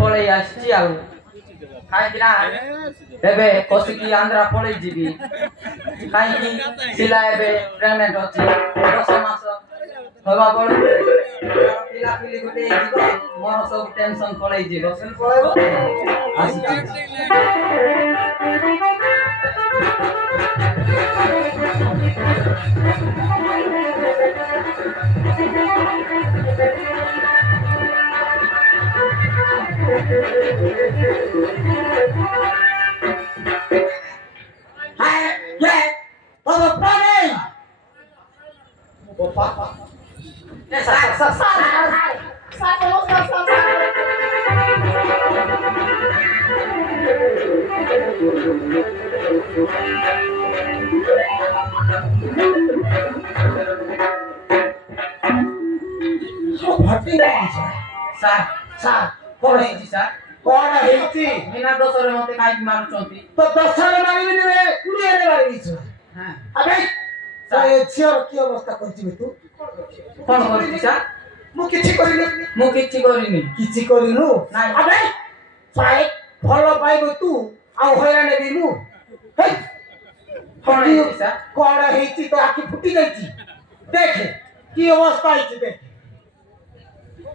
ପଳେଇ ଆସିଛି ଆଉ କାହିଁକି ନା ଏବେ କଷିକି ଆନ୍ଧ୍ରା ପଳେଇ ଯିବି କାହିଁକି ଶିଲା ଏବେ ପ୍ରେଗନେଣ୍ଟ ଅଛି 10 ମାସ ହବା ବେଳକୁ ପିଲାପିଲି ଗୋଟେ ହେଇଯିବ ମୋର ସବୁ ଟେନସନ ପଳେଇ ଯିବ बिना दोषरे मते काई मारुचंती तो दोषरे मारिबि रे कुड़िया रे मारिबि छ हां अबे साए छियर की अवस्था करछि तू कोन करछि सा मु किछि करिनी किछि करिनु नाही अबे साए भलो पाइबो तू आ होया ने दिमु हे कोन हेछि सा कोन हेछि तो आखि फुटी जाईछि देख की अवस्था हेछि देख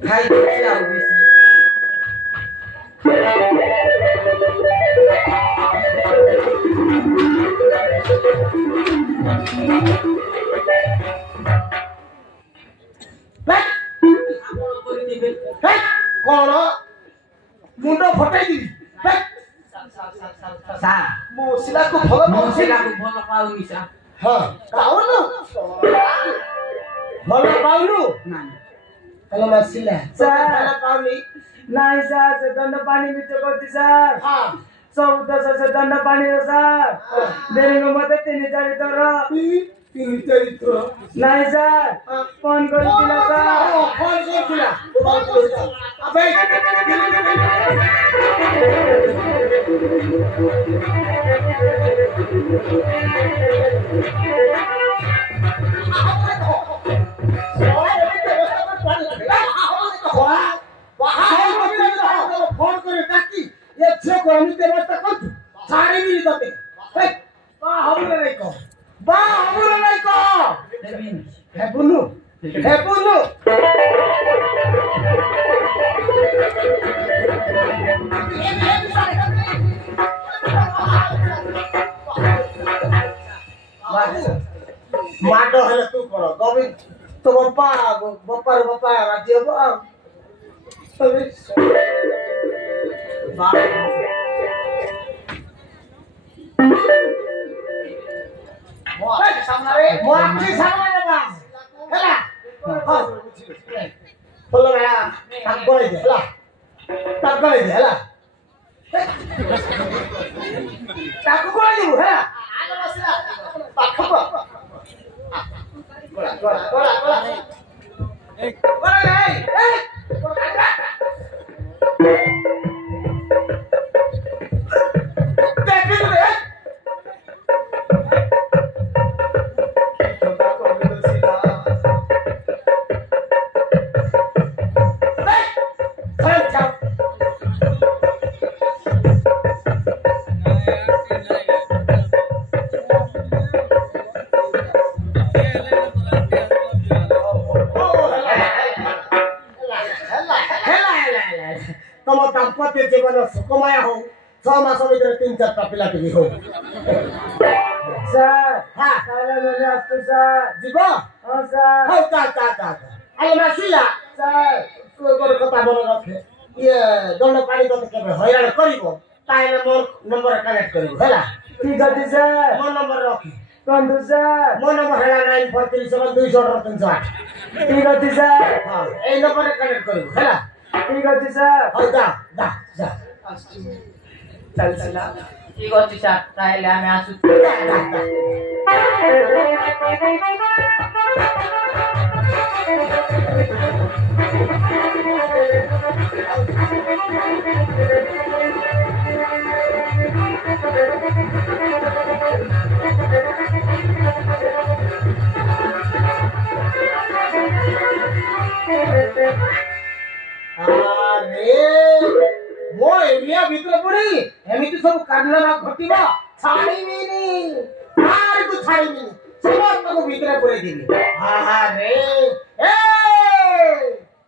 खाई आ बेसी कौन मुंडो फटाई दी मोशिला को भलो पाउनी सा हां काउनु भलो पाउनु नाही हेलो मसिला भलो पाउनी नाही सर से दंड पानी में चकोती सर हां सब से दंड पानी रो सर देरिंग मते तीन चरित्र नाही सर फोन करथिला सर फोन करथिला अबे फोन करे ताकि ये छे को हम व्यवस्था कर सारी मिल दते बा हमरे नहीं को है बुनु माडो है तू करो गोविंद तो बप्पा राज्य हो सामने बा हेला बोलो ना तक गई दे हेला तक गई दे हेला आगे बसला पाखो गोला एक गोला नहीं तम दाम्पत्य जीवन सुखमय हो 6 मास भीतर 3-4 पिला टिवी हो सर हां काला मेरे आस्तु सर जीवा हां सर हो का आले मासिला सर तू गोर कथा मन रखे ये दंड पानी तो केबे हैरान करिवो ताइले मोर नंबर कनेक्ट करिवो हैला ठीक अछि सर मोर नंबर रखी बंधु सर मोर नंबर हैला 943728 ठीक अछि सर हां ए नंबर कनेक्ट करिवो हैला ठीक अछि सर हो जा चल ठीक अछि सर ताइले आमे आसु अरे ଏରିଆ ଭିତରେ ପଡି ଏମିତି ସବୁ କାରନାମା ଘଟିବ ଛାଡ଼ିବିନି କାହାକୁ ଛାଡ଼ିବିନି ସମସ୍ତଙ୍କୁ ଭିତରେ ପୁରେଇଦେବି ଆରେ ଏ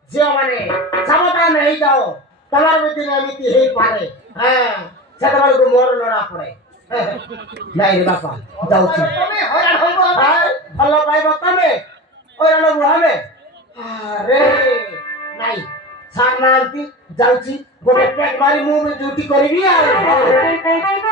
ଝିଅ ମାନେ ସାବଧାନ ହେଇଯାଅ ତମର ଭିତରେ ଏମିତି ହେଇପାରେ ସେତେବେଳକୁ ମୋର ଲড়ା ପଡେ ନାଇଁ ରେ ବାପା ଯାଉଛି ଭଲ ପାଇବ ତମେ ହଇରାଣ ବୁହାବେ ଆରେ ନାଇଁ ସାର୍ ନାହାନ୍ତି ଯାଉଛି ଗୋଟେ ପେଟ ମାରି ମୁଁ ଡ୍ୟୁଟି କରିବି ଆଉ